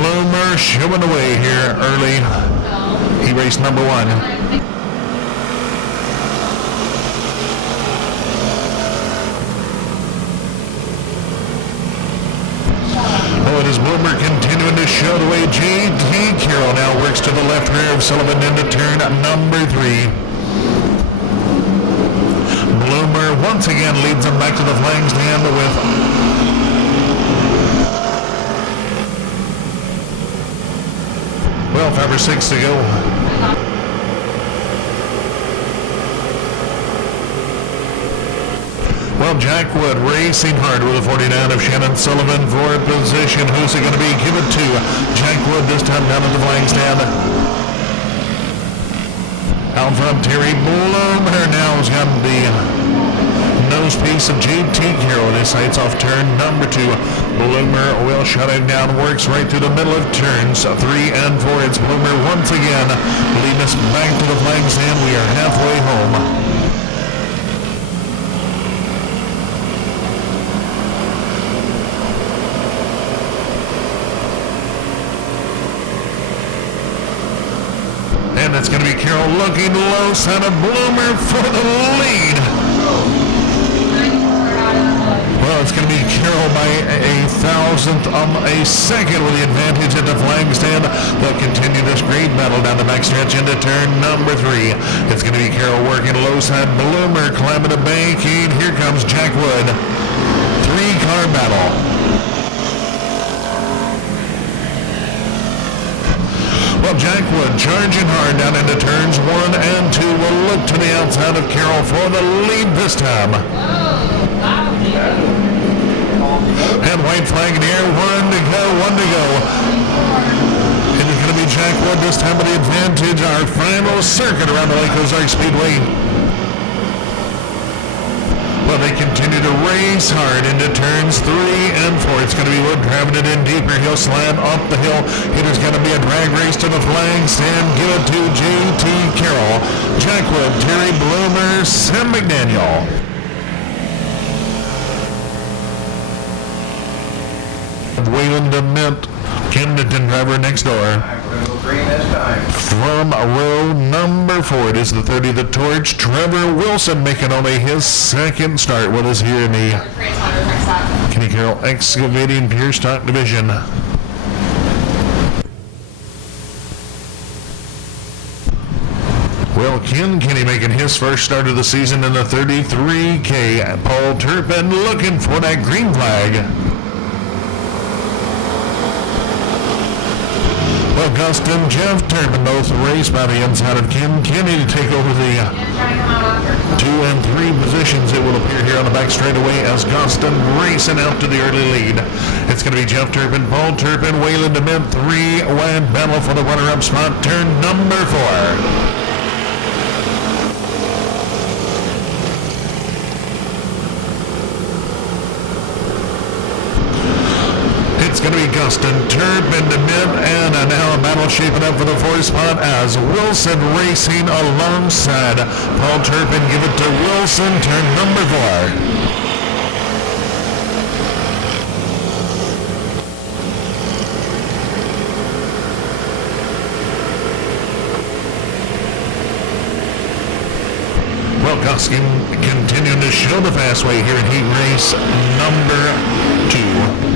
Bloomer showing the way here early. He raced number 1. It is Bloomer continuing to show the way. J.T. Carroll now works to the left rear of Sullivan into turn number 3. Bloomer once again leads him back to the flag stand with 5 or 6 to go. Well, Jack Wood racing hard with a 49 of Shannon Sullivan for position. Who's it going to be? Give it to Jack Wood this time down at the flag stand. Out front, Terry Bloomer now has got the nose piece of J.T. Carroll. His sights off turn number 2. Bloomer will shut him down. Works right through the middle of turns 3 and 4. It's Bloomer once again leading us back to the flag stand. We are halfway home. And it's going to be Carroll looking low, side of Bloomer for the lead. Well, it's going to be Carroll by a thousandth of a second with the advantage at the flag stand. They'll continue this great battle down the backstretch into turn number 3. It's going to be Carroll working low side, Bloomer climbing the bank. And here comes Jack Wood. 3-car battle. Well, Jack Wood charging hard down into turns 1 and 2 will look to the outside of Carroll for the lead this time. And white flag in the air, 1 to go, 1 to go. It is going to be Jack Wood this time with the advantage. Our final circuit around the Lake Ozark Speedway. Well, they continue to race hard into turns 3 and 4. It's going to be Wood driving it in deeper. He'll slam up the hill. It is going to be a drag race to the flag stand. Give it to J.T. Carroll, Jack Wood, Terry Bloomer, Sam McDaniel. Wayland DeMint, Kennington driver next door. From row number 4, it is the 30 the torch. Trevor Wilson making only his second start with us here in the Kenny Carroll Excavating Pure Stock Division. Well, Kenny making his first start of the season in the 33K. Paul Turpin looking for that green flag. Well, Gus and Jeff Turpin both race by the inside of Kenny to take over the 2 and 3 positions, it will appear here on the back straightaway as Guston racing out to the early lead. It's going to be Jeff Turpin, Paul Turpin, Wayland DeMint, 3-wide battle for the runner-up spot, turn number 4. It's going to be Guston, Turpin, DeMint, and now a battle shaping up for the 4th spot as Wilson racing alongside Paul Turpin. Give it to Wilson, turn number 4. Well, Guskin continuing to show the fast way here in heat race number 2.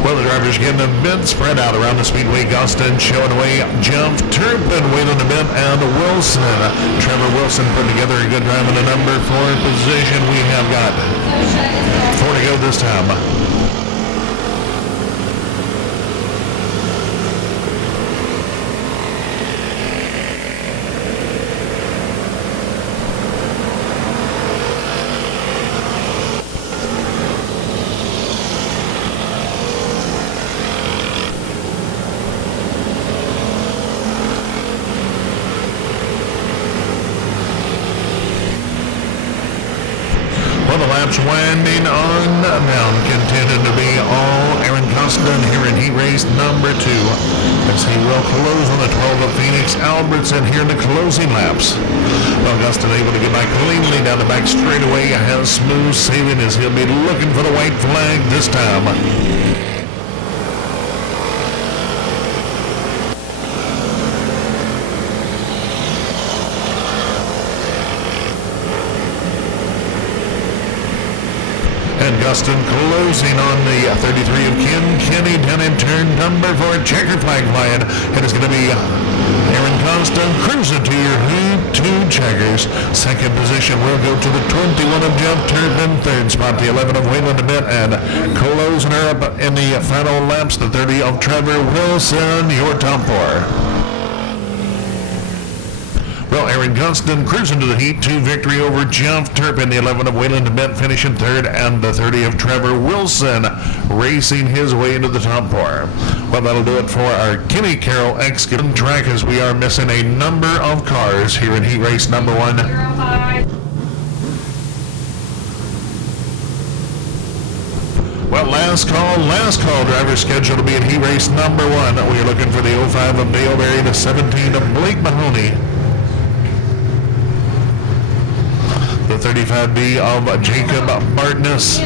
Well, the drivers getting a bit spread out around the speedway. Guston showing away. Jeff Turpin, Wayland DeMint, and Wilson. Trevor Wilson putting together a good drive in the number 4 position. We have got 4 to go this time. Well, the laps winding on down, continuing to be all Aaron Costin here in heat race number 2. As he will close on the 12 of Phoenix Albertson here in the closing laps. Well, Costin able to get back cleanly down the back straightaway. Has smooth sailing as he'll be looking for the white flag this time. Gustin closing on the 33 of Kim Kenny down in turn number 4. Checker flag flying. It is going to be Aaron Constant cruising to your heat 2 checkers. Second position will go to the 21 of Jeff Turpin. Third spot, the 11 of Wayland DeBent. And closing her up in the final laps, the 30 of Trevor Wilson, your top 4. Well, Aaron Gunston cruising to the Heat 2 victory over Jeff Turpin, the 11 of Wayland DeBent finishing third, and the 30 of Trevor Wilson racing his way into the top 4. Well, that'll do it for our Kenny Carroll Excavating track as we are missing a number of cars here in heat race number 1. Well, last call driver scheduled to be in heat race number 1. We are looking for the 05 of Dale Berry, the 17 of Blake Mahoney, the 35B of Jacob Bartness,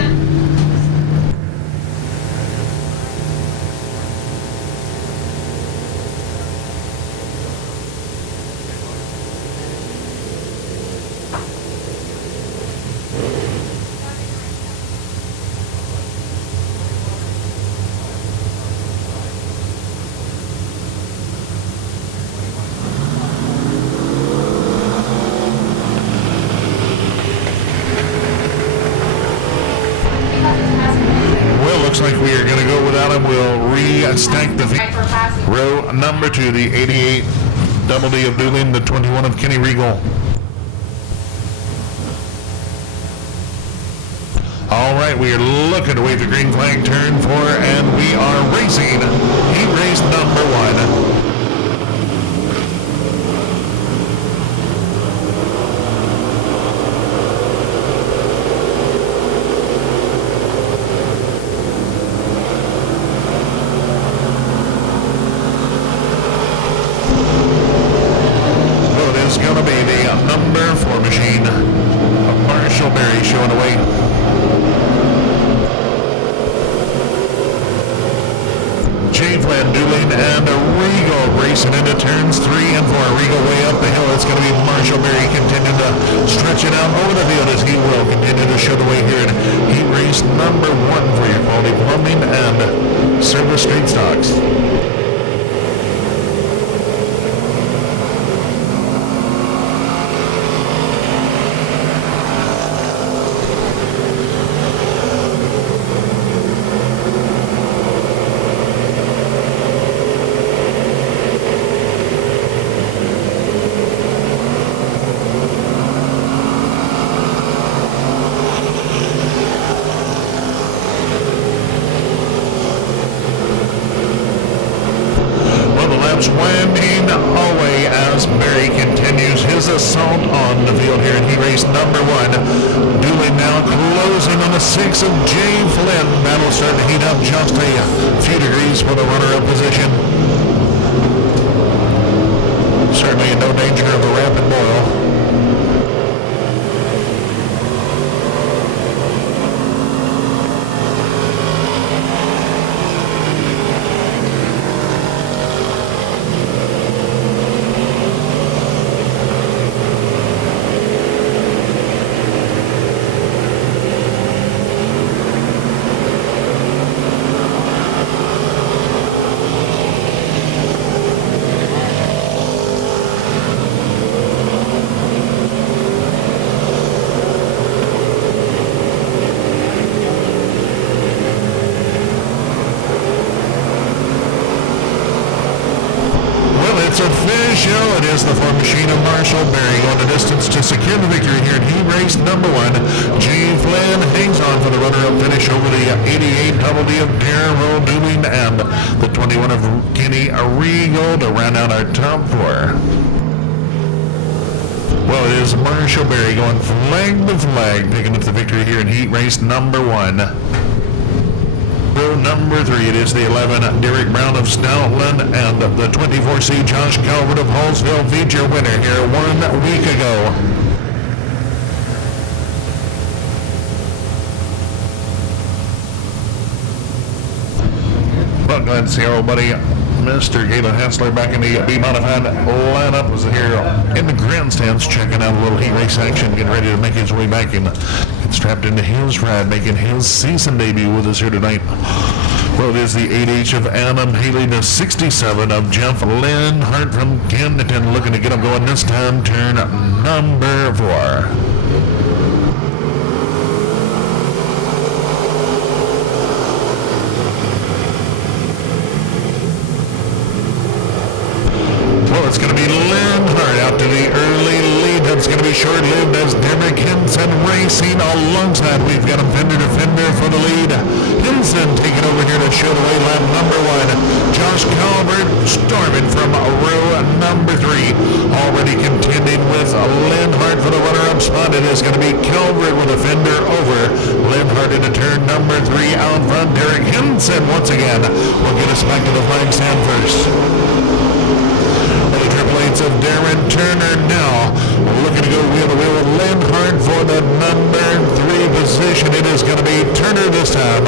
like we are going to go without him. We'll re-stack the row number 2, the 88 Double D of Doolin, the 21 of Kenny Regal. All right, we are looking to wait the green flag turn 4, and we are racing heat race number 1. Winding away as Barry continues his assault on the field here in heat race number 1. Dooley now closing on the 6 of Jay Flynn. Battle starting to heat up just a few degrees for the runner-up position. Certainly in no danger of a rapid boil. It is the Ford machine of Marshall Berry going the distance to secure the victory here in heat race number 1. Jay Flynn hangs on for the runner-up finish over the 88 Double D of Darrell Doolin and the 21 of Kenny Regal to round out our top 4. Well, it is Marshall Berry going flag to flag, picking up the victory here in heat race number 1. Row number 3, it is the 11 Derek Brown of Stoutland and the 24C Josh Calvert of Hallsville feature winner here 1 week ago. Well, glad to see our old buddy Mr. Galen Hansler back in the B-modified lineup. Was here in the grandstands checking out a little heat race action, getting ready to make his way back and get strapped into his ride, making his season debut with us here tonight. Well, it is the 8H of Adam Haley, the 67 of Jeff Linhart from Kennington, looking to get him going this time, turn number 4. It's going to be Linhart out to the early lead. That's going to be short-lived as Derek Hinson racing alongside. We've got a fender to fender for the lead. Hinson taking over here to show the way, lap number 1. Josh Calvert storming from row number 3. Already contending with Linhart for the runner-up spot. It is going to be Calvert with a fender over Linhart into turn number 3 out front. Derek Hinson once again will get us back to the flag stand first. Triple Eights of Darren Turner now looking to go wheel to wheel with Linhart for the number 3 position. It is going to be Turner this time.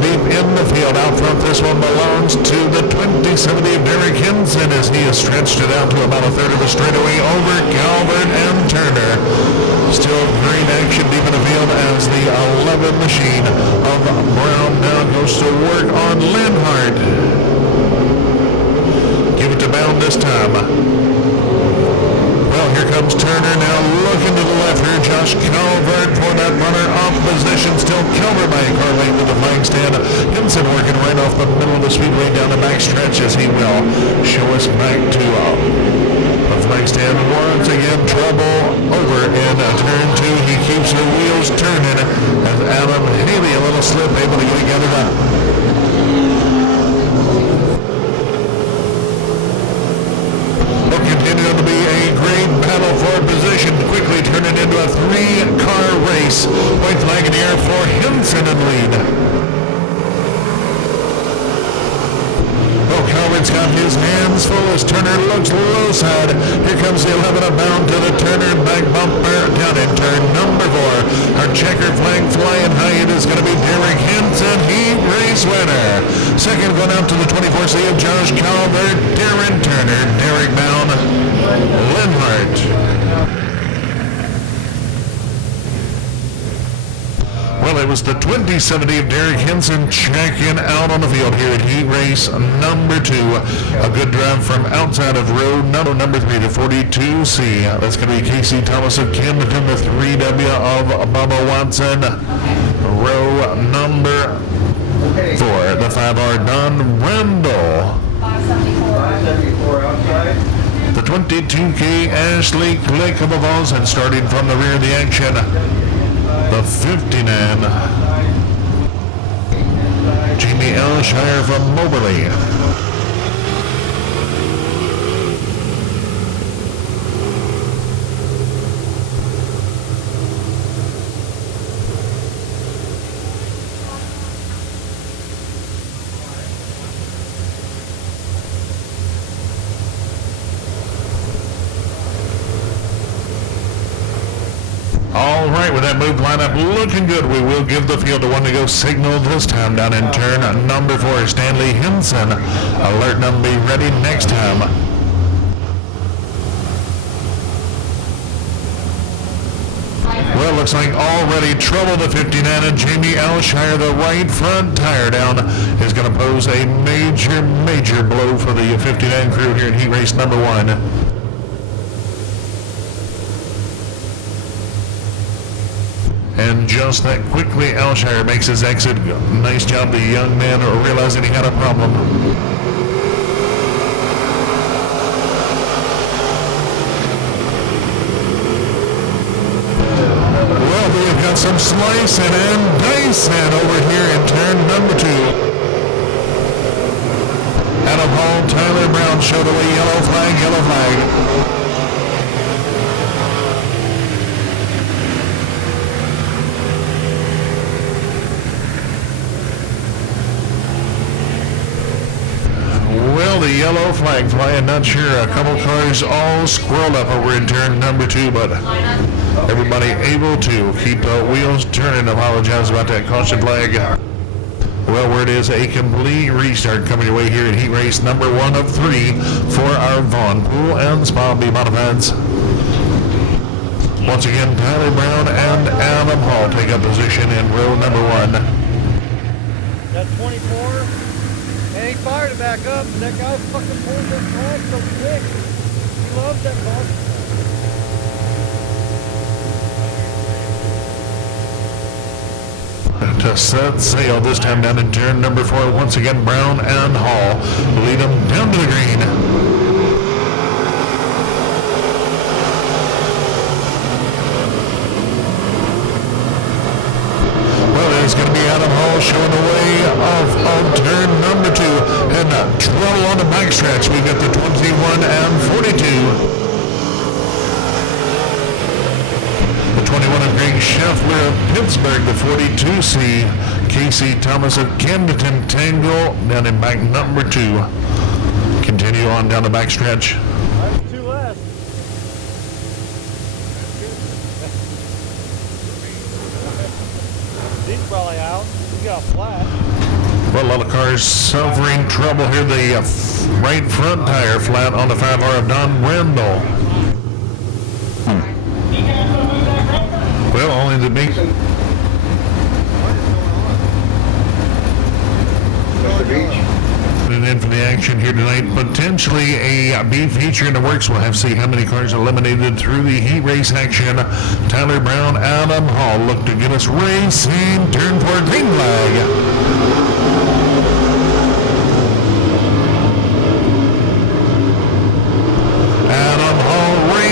Deep in the field out front. This one belongs to the 2070 of Derek Hinson as he has stretched it out to about a third of the straightaway over Calvert and Turner. Still great action deep in the field as the 11 machine of Brown now goes to work on Linhart. Give it to Bound this time. Well, here comes Turner now looking to the left here. Josh Calvert for that runner-up position. Still Calvert by a car length with the flag stand. Hinson working right off the middle of the speedway down the back stretch as he will show us back to the flag stand. Once again, trouble over in turn 2. He keeps the wheels turning as Adam Haley, a little slip, able to get it gathered up. Continuing to be a great battle for position, quickly turning into a 3-car race. White flag in the air for Hinson in lead. Oh, Calvert's got his hands full as Turner looks low side. Here comes the 11 of Bound to the Turner back bumper down in turn number 4. Our checkered flag flying high. It is going to be Derek Hinson, heat race winner. Second going out to the 24C of Josh Calvert, Darren Turner, Derek Bound, Linhart. Well, it was the 2070 of Derek Hinson checking out on the field here at heat race number 2. A good drive from outside of row number 3 to 42C. That's going to be Casey Thomas of Kennington, the 3W of Bubba Watson. Row number 4, the 5R Don Randall. 574 outside. The 22K Ashley Click of Balls, and starting from the rear of the action, the 59 Jamie Elshire from Moberly. All right, with that move lineup looking good, we will give the field a 1 to go signal this time down in turn number 4. Stanley Hinson, alert number be ready next time. Well, looks like already trouble the 59 and Jamie Elshire, the right front tire down, is going to pose a major blow for the 59 crew here in heat race number 1. And just that quickly, Elshire makes his exit. Nice job, the young man realizing he had a problem. Well, we've got some slicing and dicing over here in turn number 2. Adam Hall, Tyler Brown show the way. Yellow flag, yellow flag. Well, the yellow flag flying, not sure. A couple cars all squirreled up over in turn number 2, but everybody able to keep the wheels turning. Apologize about that caution flag. Well, where it is a complete restart coming your way here in heat race number 1 of 3 for our Vaughn Pool and Spa B modifieds. Once again, Tyler Brown and Adam Hall take up position in row number 1. That's 24. And he fired it back up, and that guy fucking pulled that flag so quick. He loves that ball. To set sail, this time down in turn number 4. Once again, Brown and Hall lead them down to the green. Well, it's going to be Adam Hall showing the way off on turn number 2. And trouble on the backstretch. We've got the 21 and 42. The 21 of Greg Scheffler of Pittsburgh, the 42C, Casey Thomas of Camden Tangle, down in back number 2. Continue on down the backstretch. That's 2 less. He's probably out. He got flat. Well, a lot of cars suffering trouble here. The right front tire flat on the 5R of Don Randall. Well, only the big... And in for the action here tonight, potentially a B feature in the works. We'll have to see how many cars eliminated through the heat race action. Tyler Brown, Adam Hall look to get us racing. Turn for a green flag.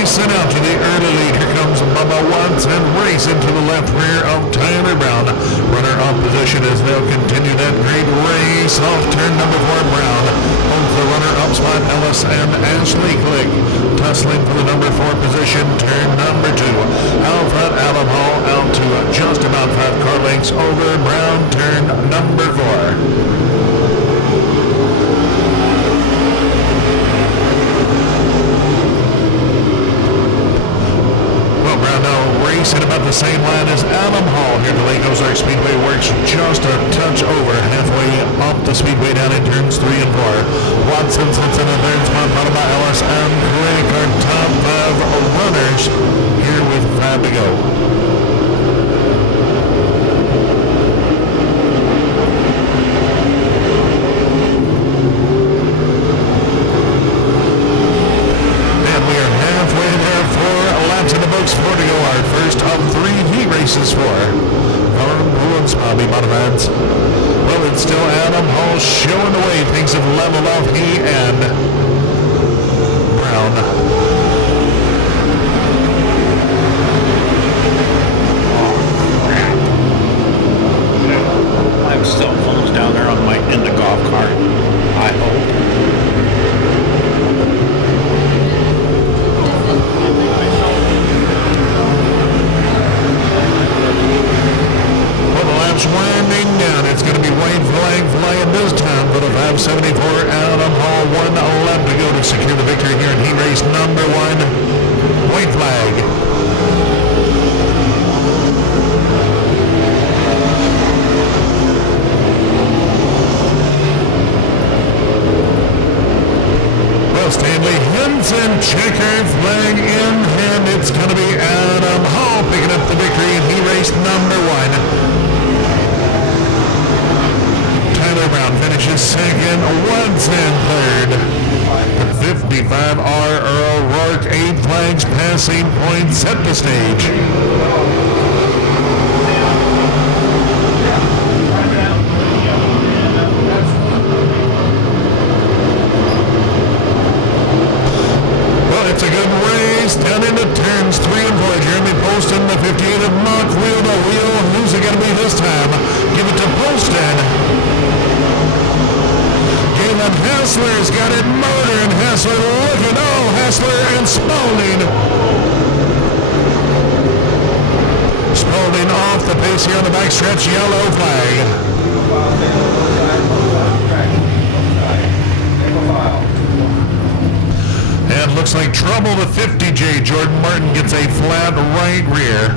Racing out to the early lead. Here comes Bubba Watson racing to the left rear of Tyler Brown. Runner-up position as they'll continue that great race off turn number 4. Brown. Home for the runner-up spot, Ellis and Ashley Click. Tussling for the number 4 position, turn number 2. Out front, Adam Hall out to just about 5 car lengths over Brown, turn number 4. Racing about the same line as Adam Hall here to Lake Ozark Speedway. Works just a touch over halfway up the speedway down in turns 3 and 4. Watson sits in the third spot, followed by Ellis and Craig are top 5 runners here with 5 to go. For to go, our first of 3 heat races for Vaughn Pool and Spa B modifieds. Well, it's still Adam Hall showing the way. Things have leveled off. He and Brown. I have cell phones down there in the golf cart. I hope. Winding down. It's going to be white flag flying this time for the 574. Adam Hall, 1 lap to go to secure the victory here in heat race number 1. White flag. Well, Stanley Henson, checker flag in hand. It's going to be Adam Hall picking up the victory in heat race number 1. Tyler Brown finishes second, Watson third. The 55R Earl Rourke, 8 flags, passing points set the stage. Well, it's a good race down into turns 3 and 4. Jeremy Poston, the 58 of Mock wheel to wheel. Who's it going to be this time? Give it to Poston. Galen Hassler's got it motoring. Hassler looking. Oh, Hassler and Spaulding. Spaulding off the pace here on the backstretch. Yellow flag. And looks like trouble to 50J. Jordan Martin gets a flat right rear.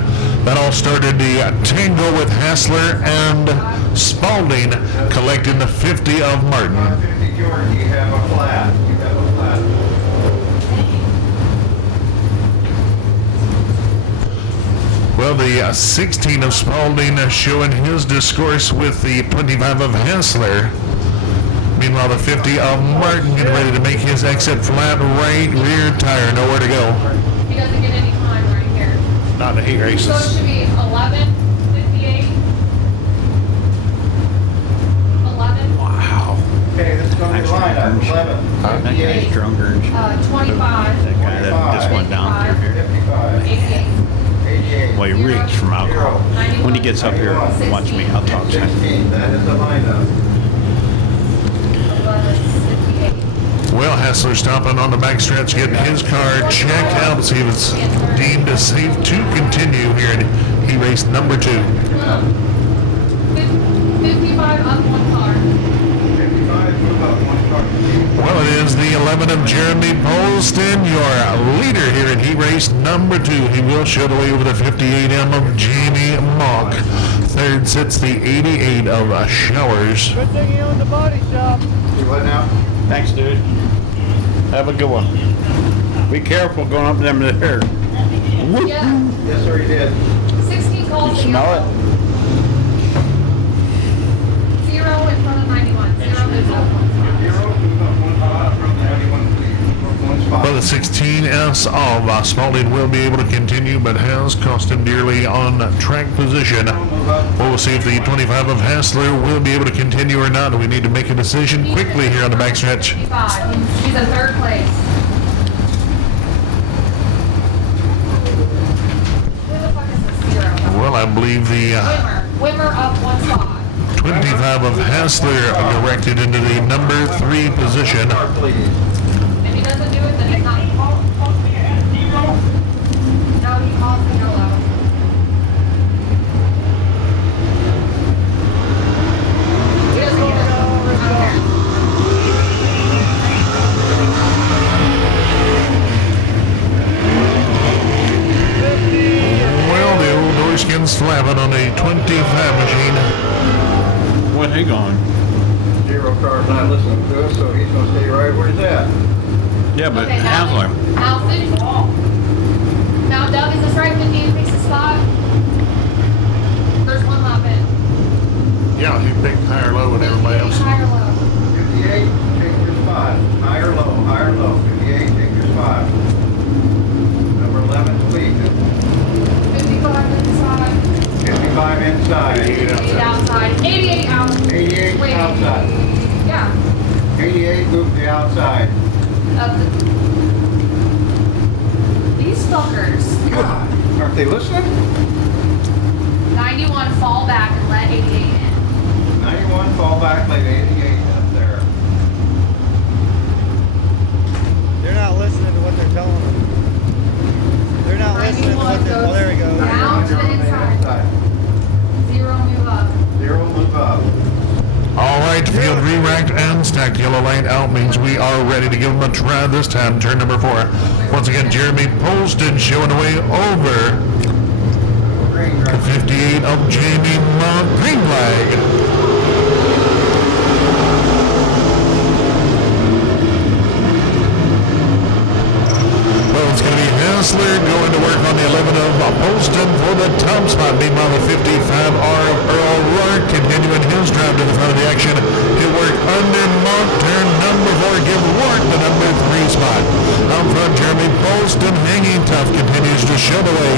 That all started the tango with Hassler and Spaulding collecting the 50 of Martin. 50 Jordan, you have a flat. You have a flat. Well, the 16 of Spaulding showing his discourse with the 25 of Hassler. Meanwhile, the 50 of Martin getting ready to make his exit. Flat right rear tire, nowhere to go. He doesn't get any time right here. Not in the heat So it races. should be 11:58. 11. Wow. Okay, this is going to be lineup. 11, That guy's 58, drunker. 25. That guy that just went down through here. 55, 88. 88. Well, he reeks from alcohol. When he gets up here, watch me. I'll talk to him. 16, that is the lineup. 11:58. Well, Hassler stopping on the backstretch, getting his car checked out to see if it's deemed as safe to continue here in heat race number 2. 55 up one car. 55, move up one car. Well, it is the 11 of Jeremy Polston, your leader here in heat race number 2. He will show the way over the 58M of Jamie Mock. Third sits the 88 of Showers. Good thing he owned the body shop. See what now? Thanks, dude. Have a good one. Be careful going up them there. Yeah. Yes, sir, he did. 16 calls. Smell it? 0 in front of 91. 0 moves up one spot. 0, move up one spot from 91, please. Move up one spot. Well, the 16S of Spaulding will be able to continue, but has cost him dearly on track position. Move up. We'll see if the 25 of Hassler will be able to continue or not. We need to make a decision quickly here on the backstretch. 55. He's in third place. Who the fuck is this 0? Well, I believe the Wimmer up one spot. 25 of Hassler directed into the number 3 position. Car, please. If he doesn't do it, then it's not. No, he calls the yellow. He doesn't get it. I don't care. Well, the old Orskin's flapping on a 25 machine. Where's he going? 0 car's not listening to us, so he's going to stay right where he's at. Yeah, but Okay, Hassler. now 50. Now, Doug, is this right? 50 increase the spot? There's one lap in. Yeah, he picked higher low than everybody else. Higher low. 58, take your spot. Higher, low, higher, low. 58, take your spot. Number 11, please. 55 inside. 55 inside. 88 outside. 88 out. 88 Wait, outside. Yeah. 88, move to the outside. These fuckers. God, aren't they listening? 91 fall back and let 88 in. 91, fall back, late 88 up there. They're not listening to what they're telling them. They're not listening to what they're... Oh, there he goes. Down to the You're on inside. 0 move up. 0, move up. All right, field re-racked and stacked. Yellow light out means we are ready to give them a try this time. Turn number 4. Once again, Jeremy Polston showing the way over Green, the 58 of Jamie Mock. Green flag. Well, it's going to be Hassler going to work on the 11 of Polston for the top spot. Meanwhile, the 55R of Earl Rourke continuing his drive to the front of the action. He'll work under Mock, turn number 4, give Rourke the number 3 spot. Out front, Jeremy Polston hanging tough, continues to show the way.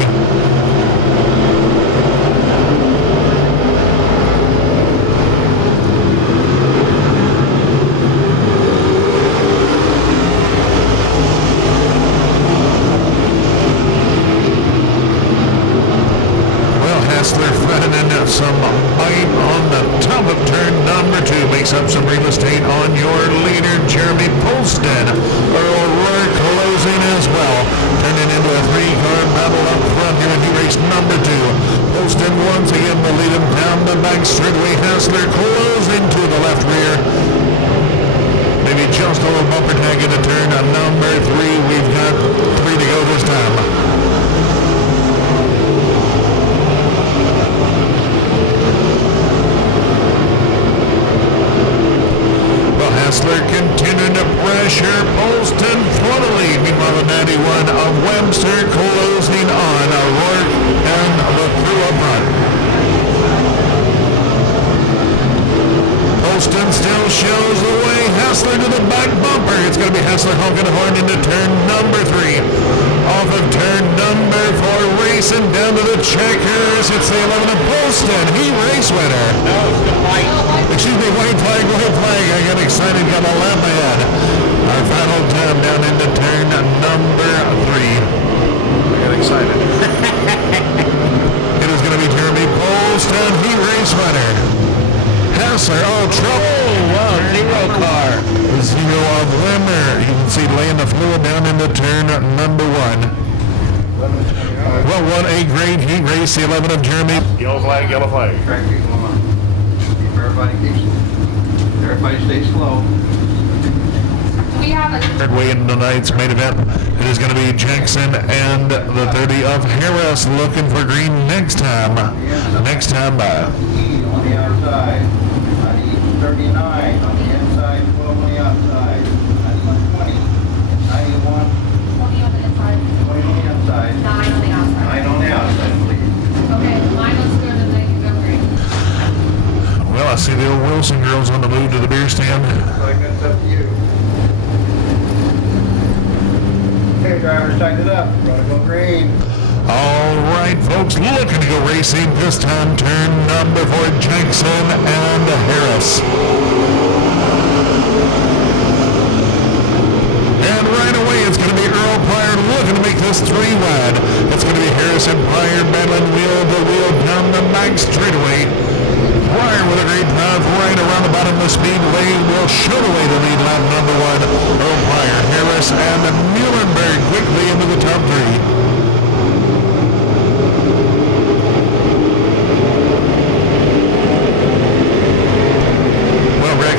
Hassler finding some bite on the top of turn number 2. Makes up some real estate on your leader, Jeremy Polston. Earl Rourke closing as well, turning into a three-car battle up front here in race number 2. Polston once again will lead him down the back straightaway. Hassler closing to the left rear. Maybe just a little bumper tag into turn on number 3. We've got 3 to go this time. Well, Hassler continuing to pressure Polston for the lead. Meanwhile, the 91 of Webster closing on Rourke and the crew up front. Polston still shows the way. Hassler to the back bumper. It's going to be Hassler honking the horn into turn number 3. Off of turn number 4, racing down to the checkers. It's the 11 of Polston. He race winner. No, it's the white. Excuse me, white flag, white flag. I got excited, got a lap ahead. Our final time down into turn number 3. I got excited. It is going to be Jeremy Polston. He race winner. Hassler, trouble. Wow, zero car. Zero of Limmer. You can see laying the fluid down into turn number 1. Well, what a great heat race, the 11 of Jeremy. Yellow flag, yellow flag. Track people on. Everybody stays slow. We have a Third way into tonight's main event. It is going to be Jackson and the 30 of Harris looking for green next time. Next time by. On the outside. 39 on the inside, 12 on the outside. 20. 91. 20 on the inside, 20 on the outside. 9 on the outside. 9 on the outside, please. Okay, mine looks good and they can go green. Well, I see the old Wilson girls on the move to the beer stand. So I guess it's up to you. Okay, drivers, tighten it up. Gotta go green. All right, folks, looking to go racing this time. Turn number 4, Jackson and Harris. And right away, it's going to be Earl Pryor looking to make this 3 wide. It's going to be Harris and Pryor battling wheel to wheel down the back straightaway. Pryor with a great drive right around the bottom of the speedway will show the way to lead lap number 1. Earl Pryor, Harris, and Muhlenberg quickly into the top 3.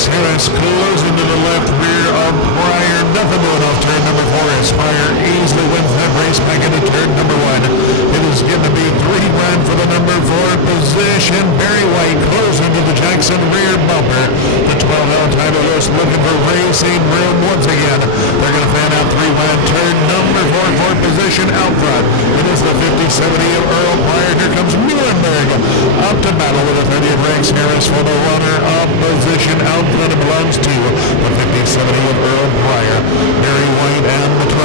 Harris closing to the left rear of Pryor. Nothing doing off turn number 4 as Pryor easily wins that race back into turn number 1. It is going to be 3 wide for the number 4 position. Barry White closing to the Jackson rear bumper. The 12-hour title is looking for racing room once again. They're going to fan out 3 wide. Turn number 4 for position out front. It is the 50-70 of Earl Pryor. Here comes Muhlenberg up to battle with the 30 of Rex Harris for the runner-up position out front. It belongs to the 50-70 of Earl Pryor. Barry White and the 12.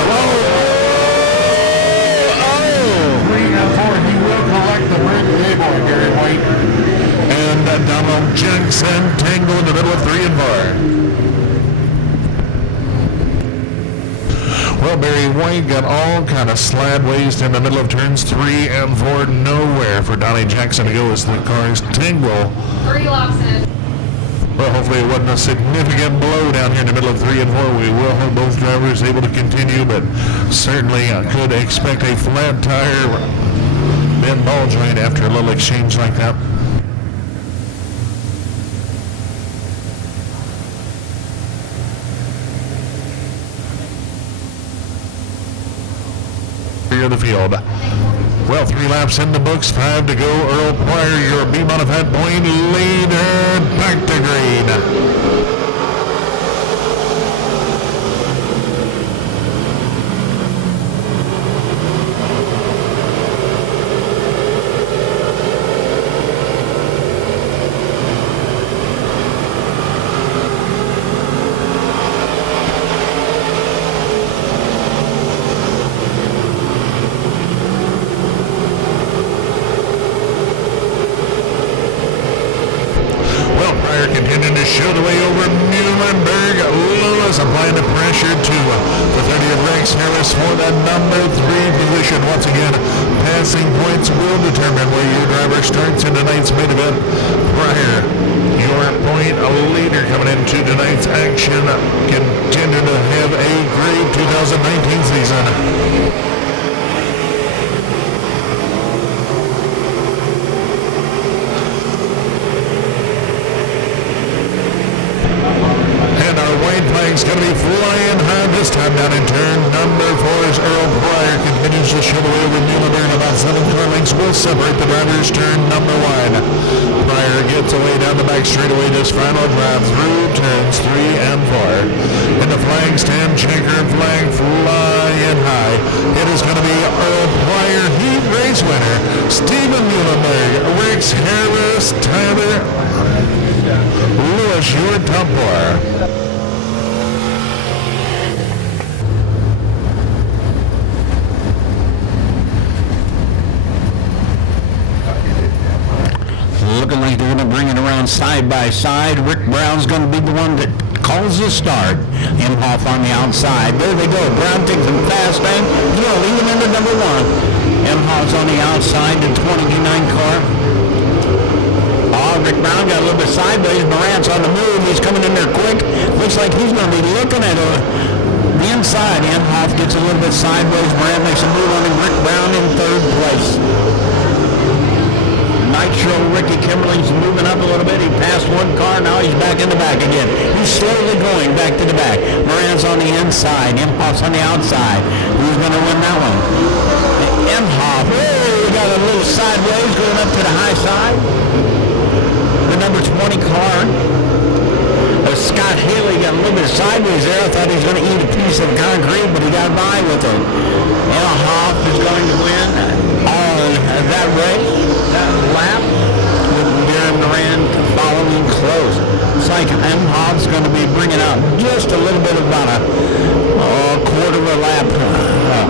3 and 4. He will correct the break table, Barry White. And Donald Jackson tangle in the middle of 3 and 4. Well, Barry White got all kind of slidways in the middle of turns 3 and 4. Nowhere for Donnie Jackson to go as the cars tangle. 3 laps in. Well, hopefully it wasn't a significant blow down here in the middle of 3 and 4. We will have both drivers able to continue, but certainly could expect a flat tire bend ball joint after a little exchange like that. Of the field. Well, 3 laps in the books, 5 to go. Earl Pryor, your B-modified point leader, back to green. Continuing to show the way over Muhlenberg. Lewis applying the pressure to the 30 of Rex Harris for the number 3 position. Once again, passing points will determine where your driver starts in tonight's main event. Pryor, your your point leader coming into tonight's action. Continue to have a great 2019 season. Flag's going to be flying high this time down in turn number 4 as Earl Pryor continues to show the way with Mueller. About 7 car lengths will separate the drivers turn number 1. Pryor gets away down the back straightaway this final drive through turns 3 and 4. And the flag stand checkered flag flying high. It is going to be Earl Pryor, heat race winner, Steven Muhlenberg, Rex Harris, Tyler Lewis, your top 4. Looking like they're going to bring it around side by side. Rick Brown's going to be the one that calls the start. Imhoff on the outside. There they go. Brown takes him fast and he's going to lead him into number 1. Imhoff's on the outside, the 29 car. Rick Brown got a little bit sideways. Morant's on the move. He's coming in there quick. Looks like he's going to be looking at the inside. Imhoff gets a little bit sideways. Morant makes a move on him. Rick Brown in 3rd place. Nitro Ricky Kimberling's moving up a little bit. He passed 1 car. Now he's back in the back again. He's slowly going back to the back. Moran's on the inside. Imhoff's on the outside. Who's going to win that one? Imhoff. We got a little sideways going up to the high side. The number 20 car. Scott Haley got a little bit sideways there. I thought he was going to eat a piece of concrete, but he got by with it. Imhoff is going to win on that race, that lap, with Darren Moran following close. It's like Imhoff's going to be bringing out just a little bit, about a quarter of a lap.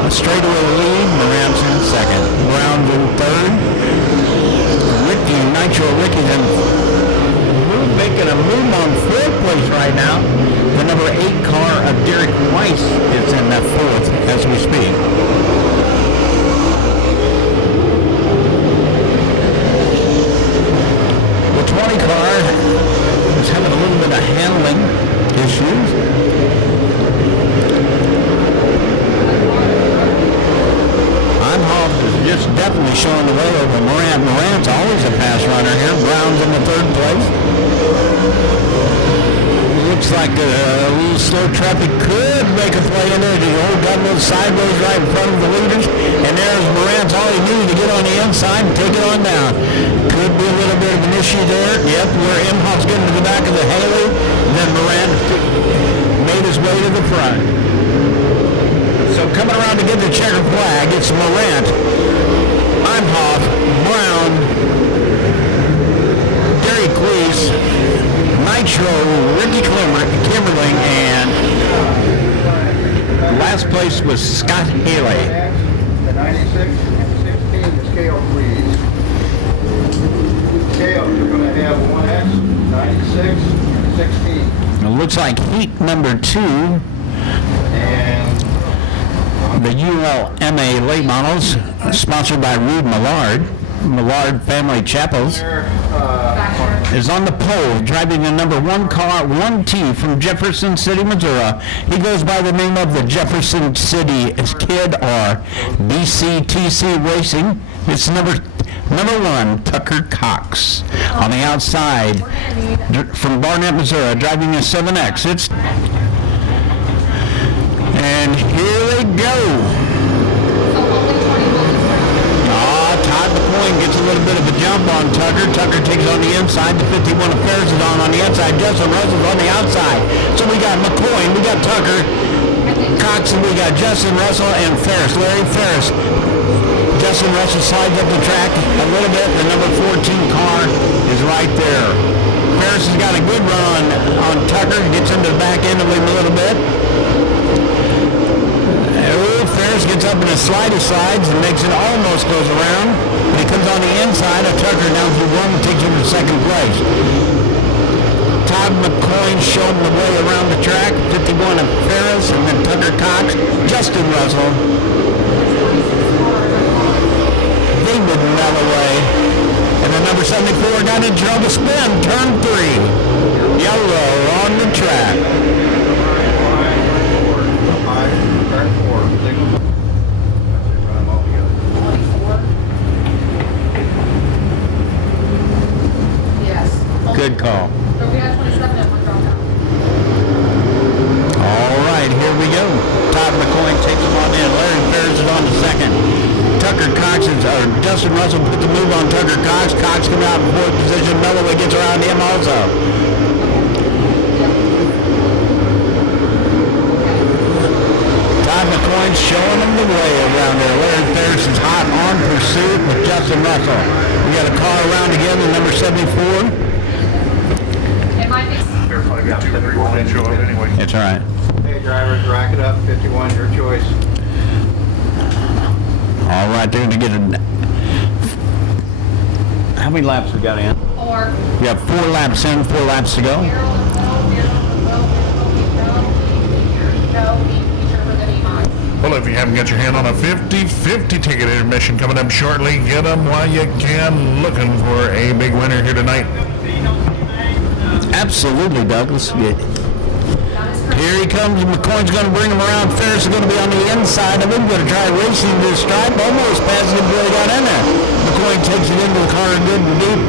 Straightaway lead. Moran's in 2nd. Brown's in 3rd. Nitro Ricky's making a move on 4th place right now. The number 8 car of Derek Weiss is in that 4th as we speak. The 20 car is having a little bit of handling issues. Just definitely showing the way over Morant. Morant's always a fast runner here. Brown's in the 3rd place. Looks like a little slow traffic could make a play in there. The old got a little sideways right in front of the leaders. And there's Morant's all he needed to get on the inside and take it on down. Could be a little bit of an issue there. Yep, where Imhoff's getting to the back of the Haley. Then Morant made his way to the front. So coming around to get the checker flag, it's Morant, Imhoff, Brown, Derek Weiss, Nitro, Ricky Kimberling, and last place was Scott Haley. The 96 and 16 is Kale, please. Kale, you're going to have 1X, 96 and 16. It looks like heat number 2. And the ULMA late models, sponsored by Rude Millard Family Chapels, is on the pole, driving the number 1 car, 1T from Jefferson City, Missouri. He goes by the name of the Jefferson City Kid, or BCTC Racing. It's number 1, Tucker Cox. On the outside, from Barnett, Missouri, driving a 7X. And here they go. Todd McCoy gets a little bit of a jump on Tucker. Tucker takes on the inside. The 51 of Ferris is on the inside. Justin Russell's on the outside. So we got McCoy, we got Tucker, Cox, and we got Justin Russell and Ferris. Larry Ferris. Justin Russell slides up the track a little bit. The number 14 car is right there. Ferris has got a good run on Tucker. Gets into the back end of him a little bit. Ferris gets up in the slidey slides and makes it, almost goes around, but he comes on the inside of Tucker down through 1 and takes him to 2nd place. Todd McCoy showed the way around the track, 51 of Ferris, and then Tucker Cox, Justin Russell, David Melloway, And the number 74 got in trouble. Spin, turn 3. Yellow on the track. Turn 4. Signal. That's it, run them all together. 24. Yes. Good call. So we got 27 at one drop down. All right, here we go. Todd McCoy takes him on in. Larry Ferris is on the second. Tucker Cox or Justin Russell put the move on Tucker Cox. Cox coming out in fourth position. Melloway gets around him also. Todd McCoy's showing him the way around there. Larry Ferris is hot on pursuit with Justin Russell. We got a car around again, the number 74. It might be. They're probably got 2 or 3 won't show up anyway. It's all right. Hey, drivers, rack it up. 51, your choice. All right, they're going to get a... How many laps we got in? 4. We have 4 laps in, 4 laps to go. Well, if you haven't got your hand on a 50-50 ticket intermission coming up shortly, get them while you can. Looking for a big winner here tonight. Absolutely, Douglas. Here he comes. McCoy's going to bring him around. Ferris is going to be on the inside of him. Going to try racing this stripe. Almost passing him before he got in there. McCoy takes it into the car good and deep.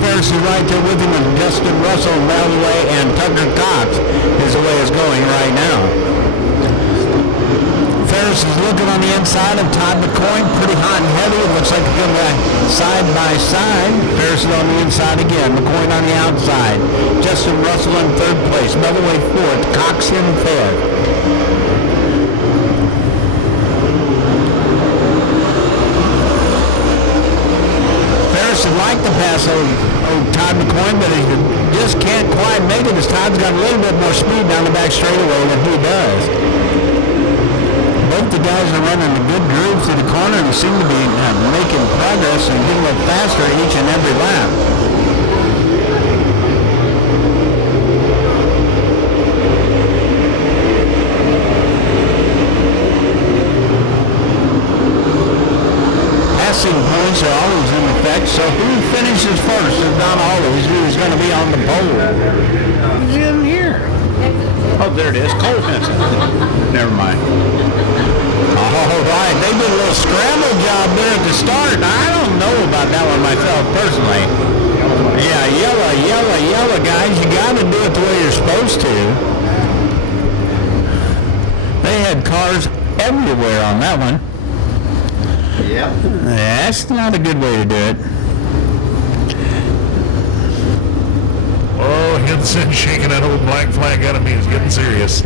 Ferris is right there with him, and Justin Russell, Melloway, and Tucker Cox is the way it's going right now. Ferris is looking on the inside of Todd McCoy, pretty hot and heavy. It looks like they're going to side by side. Ferris is on the inside again. McCoy on the outside. Justin Russell in third place. Melloway fourth. Cox in fifth. Ferris would like to pass old Todd McCoy, but he just can't quite make it as Todd's got a little bit more speed down the back straightaway than he does. Both the guys are running a good groove through the corner and seem to be making progress and getting a little faster each and every lap. Passing points are always in effect, so who finishes first is not always who's going to be on the pole. He's in here. Oh, there it is. Cole Henson. Never mind. All right. They did a little scramble job there at the start. I don't know about that one myself personally. Yeah, yellow, guys. You got to do it the way you're supposed to. They had cars everywhere on that one. Yep. That's not a good way to do it. Oh, Henson shaking that old black flag at him. He's getting serious.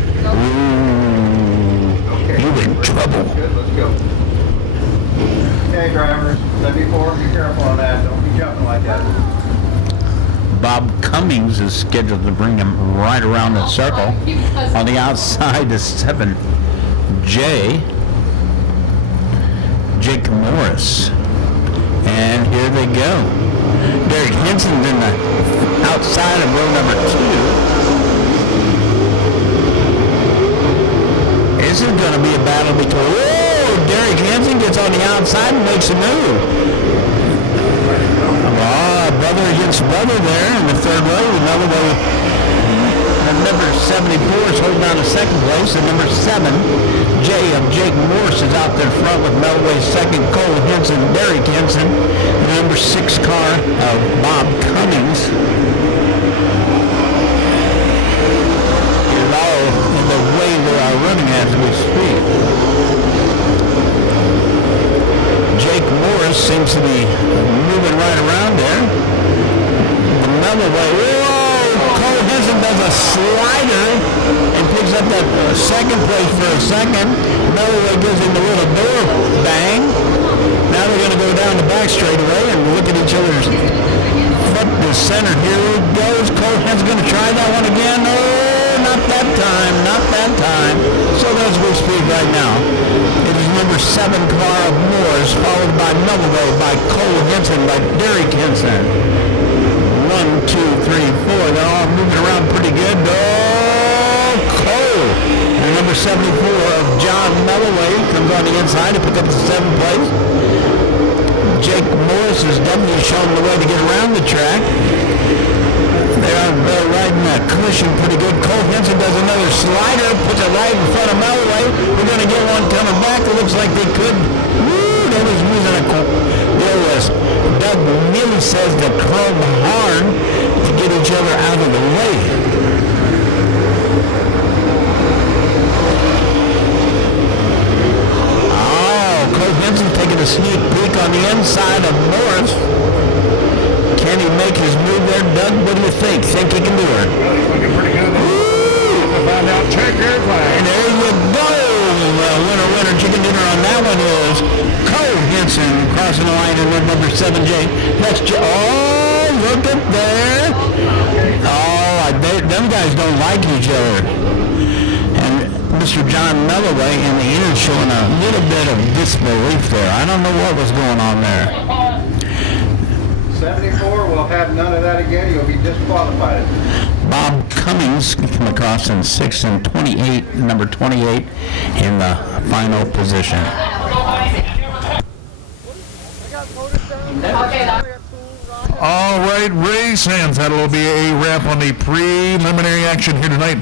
Okay. You in trouble. Good, let's go. Okay, drivers, 74, be careful on that. Don't be jumping like that. Bob Cummings is scheduled to bring him right around the circle. On the outside is 7J. Jake Morris. And here they go. Derek Henson's in the outside of row number 2. This is going to be a battle between... Whoa! Derek Henson gets on the outside and makes a move. Brother against brother there in the third row. Another way. Number 74 is holding down the second place. And number 7, Jake Morse is out there front with Melloway's second. Cole Henson, Derek Henson. The number 6 car of Bob Cummings. Is all in the way they are running as we speak. Jake Morris seems to be moving right around there. The Melloway. Whoa! Cole Henson does a slider and picks up that second place for a second. Melloway gives him a little door bang. Now they're going to go down the back straightaway and look at each other's foot to center. Here it goes. Cole Henson's going to try that one again. Oh, not that time. Not that time. So as we speak right now, it is number 7 car of Morris, followed by Melloway, by Cole Henson, by Derek Henson. 1, 2, 3, 4. They're all moving around pretty good. Oh, Cole. And number 74 of John Melloway comes on the inside to pick up the 7th place. Jake Morris's W showing the way to get around the track. They're riding that cushion pretty good. Cole Henson does another slider, puts it right in front of Melloway. We're going to get one coming back. It looks like they could. Woo, they was using a there was Doug Neely says the chrome horn to get each other out of the way. Benson taking a sneak peek on the inside of Morris. Can he make his move there, Doug? What do you think? Think he can do it? Looking pretty good. We'll find out. Check your flag. And there you go. Winner, chicken dinner on that one is Cole Henson crossing the line in number 7J. That's oh, look at there. Oh, them guys don't like each other. Mr. John Melloway in the end showing a little bit of disbelief there. I don't know what was going on there. 74 will have none of that again. You'll be disqualified. Bob Cummings from across in 6 and 28, number 28 in the final position. All right, race hands. That'll be a wrap on the preliminary action here tonight